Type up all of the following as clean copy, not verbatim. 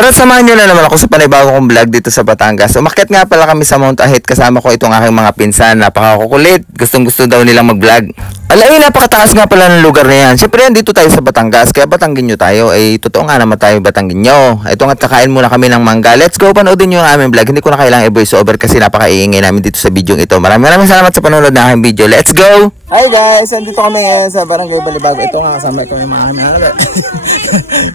Tara, samahan nyo na naman ako sa panibago kong vlog dito sa Batangas. Umakyat nga pala kami sa Mount Ahit, kasama ko itong aking mga pinsan. Napakakukulit, gustong gusto daw nilang mag vlog. Alay, napakataas nga pala ng lugar na yan. Siyempre dito tayo sa Batangas, kaya Batanggenyo tayo. Totoo nga naman tayo Batanggenyo. Ito nga, kakain muna kami ng mangga. Let's go, panoodin nyo ang aming vlog. Hindi ko na kailangan i-voice over kasi napaka-iingay namin dito sa video ito. Maraming salamat sa panonood ng aking video. Let's go! Hi guys, andito kami ngayon sa Barangay Balibago. Ito nga, kasama ito yung mga aming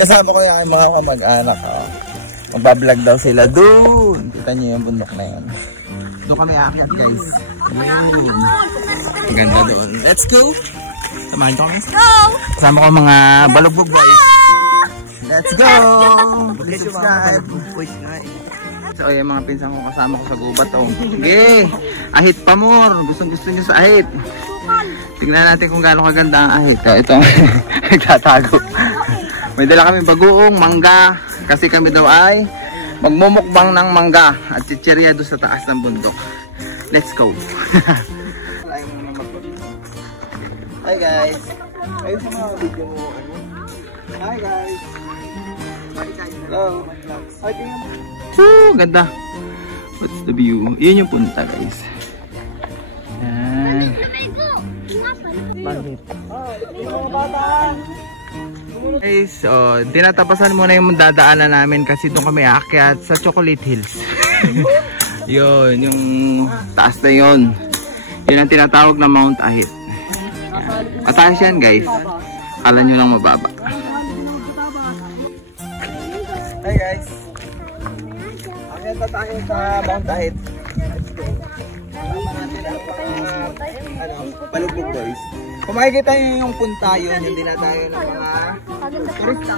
kasama ko yung mga kamag-anak. Magbablog daw sila doon. Kita nyo yung bundok na yun. Doon kami aakyat guys. Ayun. Ganda doon. Let's go! Samahan ko kami. Let's go! Kasama ko mga balugbog boys. Let's go! Please subscribe. So yung mga pinsan ko kasama ko sa gubat. Okay. Ahit pa more. Gustong gusto nyo sa ahit. Tignan natin kung gaano kaganda ang ahit. Ito. Nagtatago. May dala kami bagoong mangga. Kasi kami daw ay magmumukbang ng mangga at chicherya doon sa taas ng bundok. Let's go! Hi guys! Ayun sa mga video mo. Hi guys! Hello! Hi team! Woo! Ganda! What's the view? Yun yung punta guys. Yan. Bakit? Mga bata! Guys, tinatapasan muna yung dadaanan namin kasi doon kami aakyat sa Chocolate Hills. Yun, yung taas na yun. Yun ang tinatawag na Mount Ahit. Mataas yan guys. Kala nyo lang mababa. Hi guys. Akyat na tayo sa Mount Ahit. Let's go. Kasama natin ang mga balugbog boys. Kung makikita nyo yung punta yun, yung dinadayo ng mga turista.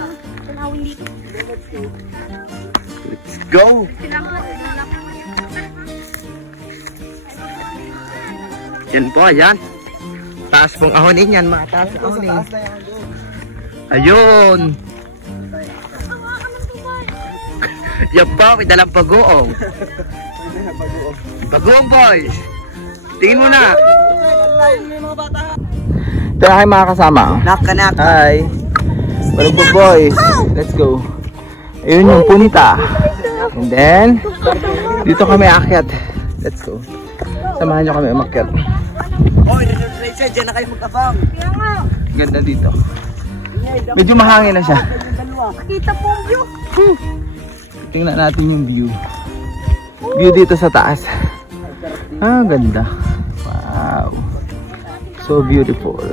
Let's go! Yan po, ayan. Taas pong ahonin yan, mga taas na ahonin. Ayun! Yan po, may dalang bagoong. Bagoong boys! Tingin mo na! Ito na kayo mga kasama. Nakanak. Hi. Balugbog boys. Let's go. Ayun yung punta. And then, dito kami aakyat. Let's go. Samahan nyo kami umakyat. Oy, dyan na kayo magkafam. Ganda dito. Medyo mahangin na siya. Kita po ang view. Tingnan natin yung view. View dito sa taas. Ah, ganda. Wow. So beautiful.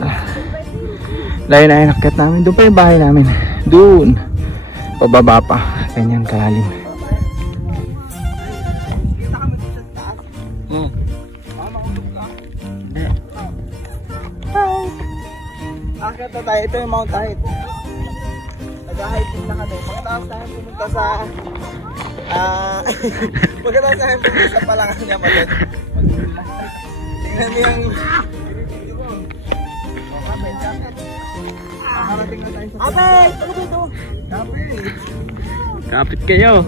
Layo na yung akyat namin. Doon pa yung bahay namin. Doon. Pababa pa. Kanyang kalalim. Akyat na tayo. Ito yung Mount Ahit. Nag-hiking na kami. Pagkatapos tayo pumunta sa pagkatapos tayo pumunta sa Palangan niya matin. Tingnan niyo yung Kapit! Ano dito? Kapit kayo.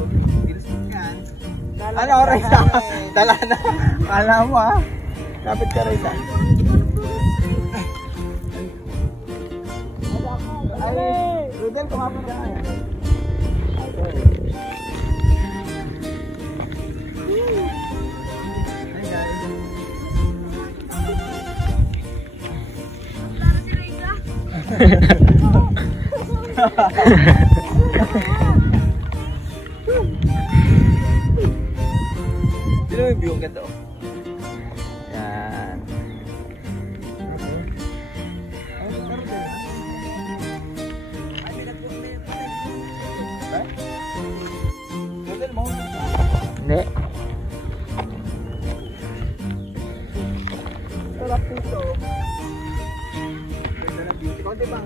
Ano, Reza? Dala na. Kala mo ha. Kapit ka, Reza. Ay, Rudel, kumapit ka. Sino yung view? Ang ganda oh. Yan. Hindi. Sarap dito. Konti ba?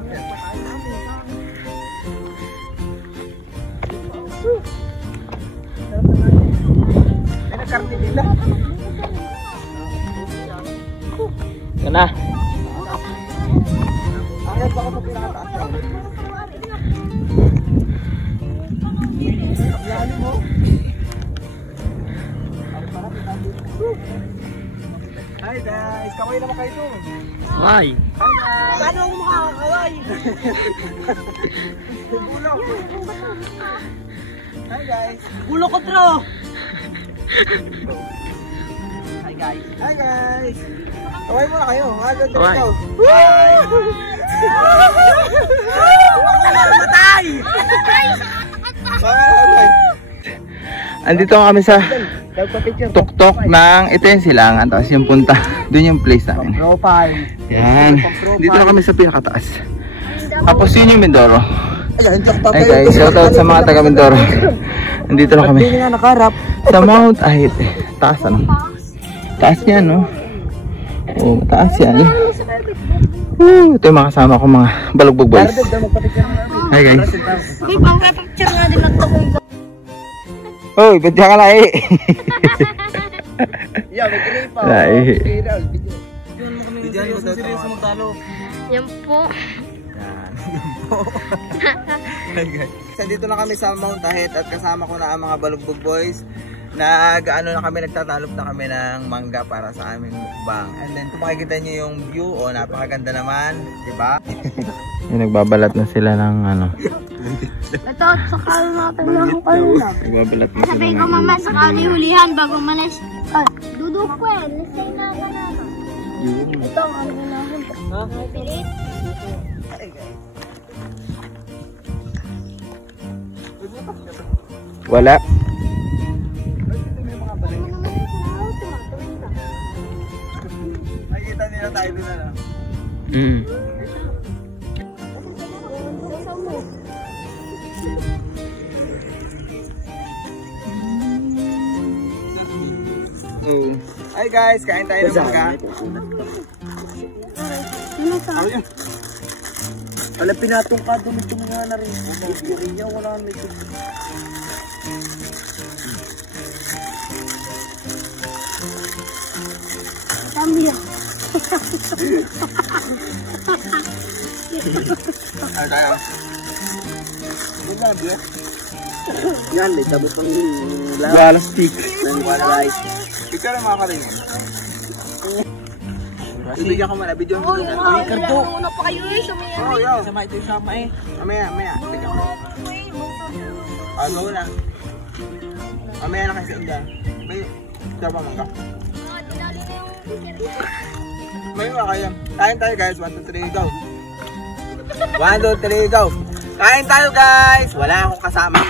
May nagkarte nila. Yan na. Akyat pa ako sa pinakataas. Lalim mo. Hi guys, kamay naman kayo doon. Hi. Hi guys. Paano ako makakaway? Bulak. Hi guys. Ulo ko, bro. Hi guys. Hi guys. Kaway muna kayo. Agad Kaway. ikaw. Hi. Matay! Andito kami sa tuktok ng ito yung silangan. Tapos yung punta. Doon yung place namin. Profile. Yan. Dito na kami sa pinakataas. Tapos yun yung Mindoro. Ayan, Ay guys, shoutout sa mga taga Mindoro. Nandito na kami. Hindi nga nakarap. Sa Mount Ahit. Taas ano? Taas yan no? Oo, taas yan. Ito yung mga kasama ko mga balugbog boys. Hi guys. Uy, pang-picture nga din nagto ko. Uy, ba't ka na eh? Yeah, may gripa. Ay. Viral. Video mo daw seryoso magtalo. Yan po. Dito na kami sa Mount Ahit at kasama ko na ang mga balugbog boys. Nagtatalop na kami ng mangga para sa aming mukbang. And then kung makikita nyo yung view, napakaganda naman, di ba? Yung nagbabalat na sila ng ano. Ito, sakali natin lang kayo na. Nagbabalat na sila Sabi ng ko mama, sakali hulihan bago malis. Duduk ko eh, lisay na ka na. Ito, ang ginahon. May pilit. Wala. Nakikita nila tayo doon na. Hi guys, kain tayo ng mangga. Wala pinatong ka, dumi-dumi nga na rin. Wala may Cambio. Ano tayo? Yan, may tabot pang Plastic. rice. Ikaw na mga karin. Bibigyan ko muna, video mo. Una pa kayo eh, sumayan. Oh, yo. Sama ito yung sama eh. Mamaya. Bigyan ko. Go na. Mamaya na kasi inda. May taba mangga. May mga kaya. Kain tayo guys. 1, 2, 3, go. 1, 2, 3, go. Kain tayo guys. Wala akong kasama.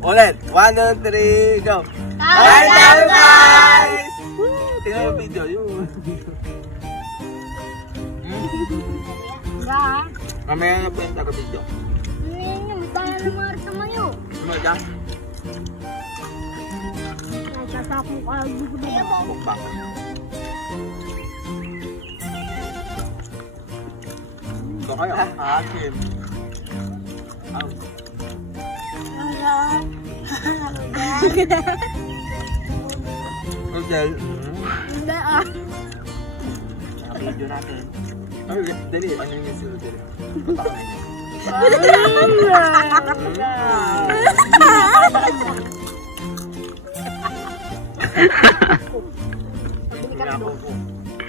Ulit. 1, 2, 3, go. Kain tayo guys. Tingnan yung video. Mamaya na po yung taga-video. May tayo ng mga samayo. Ano dyan? Nasasakong ka, dugo na ba? Mukbang. Ito kayo. Akin. Hotel. Hindi ah. Video natin. Ay, dali. Ano yung sila dali?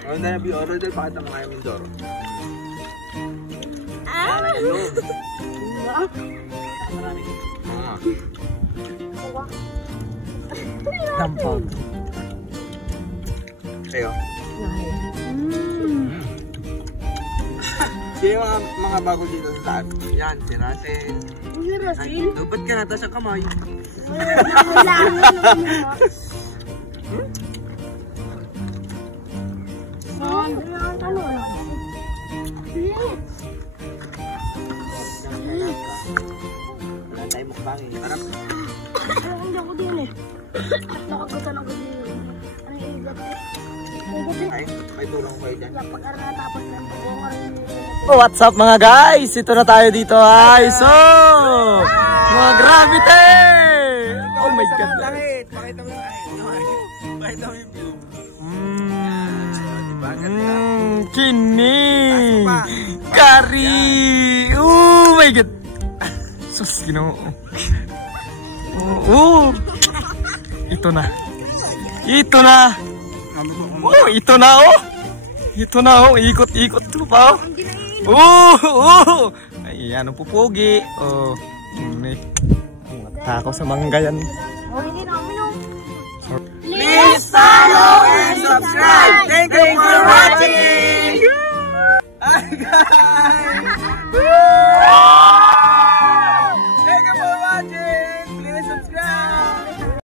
Ano na yung order dahil pakita mo nga yung Mindoro. Tampon. Ayo. Sino yung mga bago dito sa taas? Yan, si Russell. Uy, Rasil. Ba't ka nata sa kamay? Wala Wala tayo mukbang eh. Harap. hindi ako din eh. Nakagatan ako din. Ano yung igat eh? Ay, may tulong ko kayo dyan. Pag natapos ng pag-ungar What's up mga guys? Ito na tayo dito ay mga gravity! Oh my god! Pakita mo yung view. Kini! Kari! Oh my god! Sus, ginoo. Ito na. Ito na! Oh, ito na oh! Ito na oh! Ikot-ikot ito pa oh! Ay, ano po pogi. Oh, Punta ako sa mangga yan.